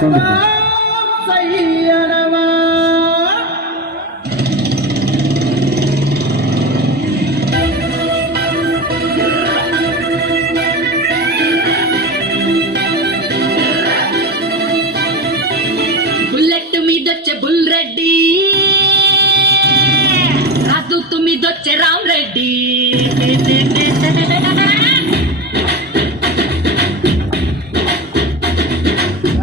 Bullet మీదొచ్చే bull Reddy, రాజుతు మీదొచ్చే రామ్ రెడ్డి.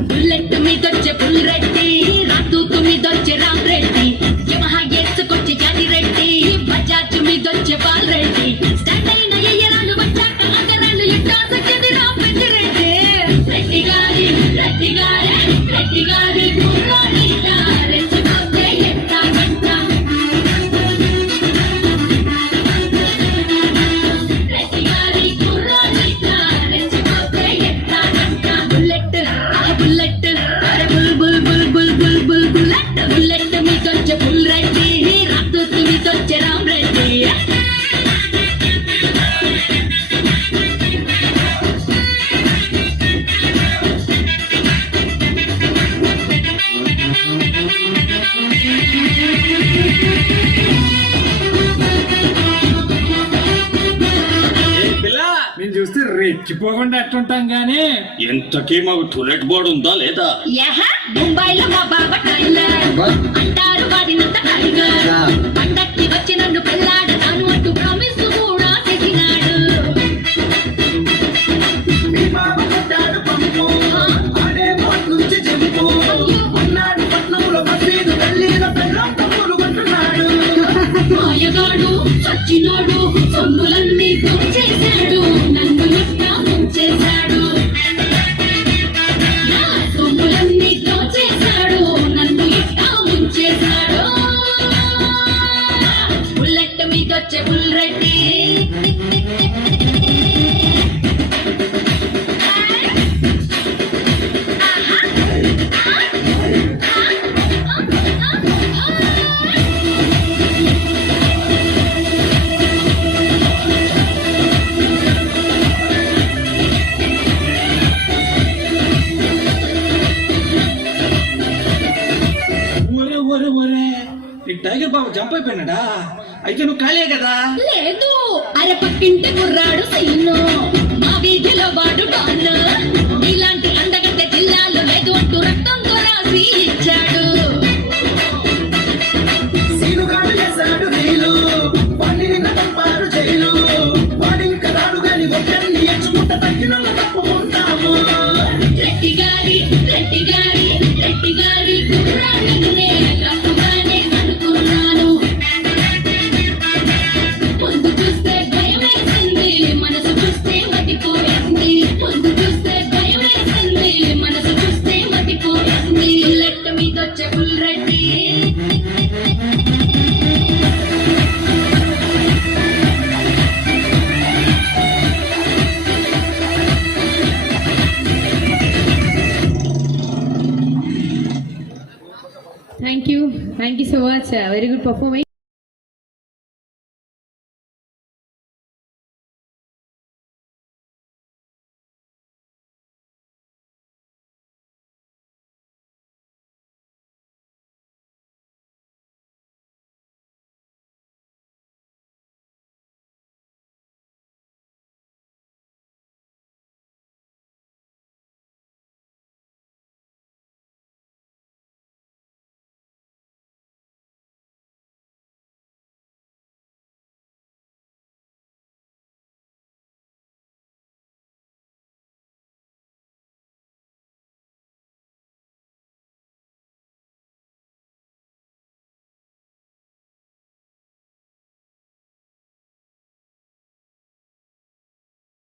బుల్లెట్ మీదొచ్చే బుల్ రెడ్డి, రాజుతు మీదొచ్చే రామ్ రెడ్డి. యమహా ఎత్తుకొచ్చే జాతి రెడ్డి, బజాజ్ మీదొచ్చే బాల్ రెడ్డి. స్టాండ్ అయిన ఎయ్యరాలు వచ్చాక అగరాలు ఇట్టాసొచ్చేది రామ్ రెడ్డి. రెడ్డి గారి రెడ్డి గారి రెడ్డి గారి కుర్రాడిట రెచ్చిపోతే ఎట్టాగంట. రెడ్డి గారి కుర్రాడిట రెచ్చిపోతే ఎట్టాగంట. బుల్లెట్ బుల్లెట్ అరే bull bull bull bull bull bull bullet. Bullet మీదొచ్చే బుల్ రెడ్డి, రాతు మీదొచ్చే రామ్ రెడ్డి. నేను చూస్తే రెచ్చిపోకుండా ఎట్టుంటాం గానీ ఎంతకీ మాకు టూలెట్ బోర్డు ఉందా లేదా? ముంబైలో మా బాబా టైలర్ అంటారు వాడినంత టైగర్. పండక్కి వచ్చి నన్ను పెళ్ళాడతాను అంటూ ప్రామిస్ కూడా చేసినాడు. మాయగాడు చచ్చినోడు సొమ్ములన్నీ దోచేశాడు, నన్ను ఎట్టా ముంచేశాడు. నా సొమ్ములన్నీ దోచేశాడు, నన్ను ఎట్టా ముంచేశాడు. బుల్లెట్ మీదొచ్చే బుల్ రెడ్డి, ఒరే ఒరే ఒరే ఈ టైగర్ బాబు జంప్ అయిపోయినాడా? అయితే నువ్వు ఖాళీ కదా? లేదు, అరే పక్కింటి కుర్రాడు సైను, మా వీధిలో వాడు డాన్. ఇలాంటి అందగత్తె జిల్లాలో లేదు అంటూ రక్తంతో రాసి ఇచ్చాడు. రెడ్డి గారి రెడ్డి గారి రెడ్డి గారి కుర్రాడినే తప్పుగానే అనుకున్నాను. ముందు చూస్తే భయం వేసింది, మనసు చూస్తే మతిపోయింది. ముందు చూస్తే భయం వేసింది, మనసు చూస్తే మతిపోయింది. బుల్లెట్ మీదొచ్చే bull Reddy, Thank you so much. Very good performance.